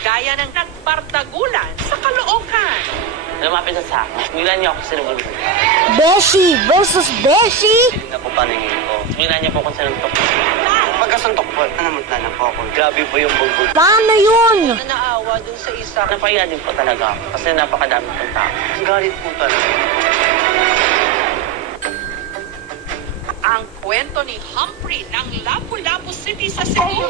Gaya ng nagpartagulan sa Caloocan. Lumapit sa akin. Bigla niya ako sinubulbul. Beshi versus Beshi. Hindi na po paningin ko. Bigla niya po akong sinuntok. Pagkasuntok po, namutla na po ako. Grabe po yung bulbul. Paano yun? Naawa dun sa isa. Napahiya din po talaga ako kasi napakadami pong tao. Galit po talaga. Ang kwento ni Humphrey ng Lapu-Lapu City sa Cebu.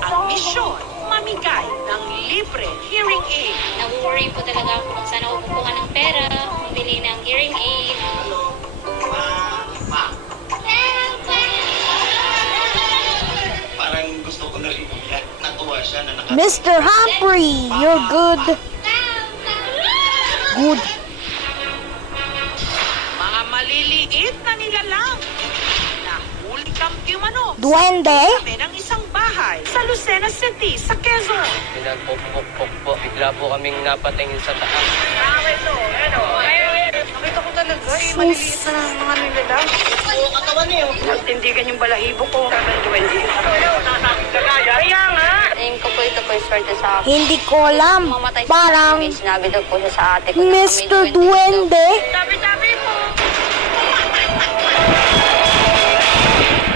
Ang misyon, mamigay ng libre hearing aid. Nag-worry po talaga ako kung saan ako kukuha ng pera, bumili ng hearing aid. Parang gusto ko na rin umiyak. Natuwa siya na Mr. Humphrey, you're good. Good. Mga maliliit na nilalang. Nahuli kampi umano. Duwende? Kami ng isang bahay sa Lucena City, sa Quezon. Pinagpupukpuk po. Bigla po kaming napatingin sa taas. Nakita ko talaga maliliit na ng mga nilalang. katawan niyo. Tindigan yung balahibo ko. Kaya nga. Tingin ko po ito po yung swerte sa akin. Hindi ko alam. Mamatay Parang Sinabi daw po siya sa ate ko. Mr. Duwende. Sabi-sabi mo.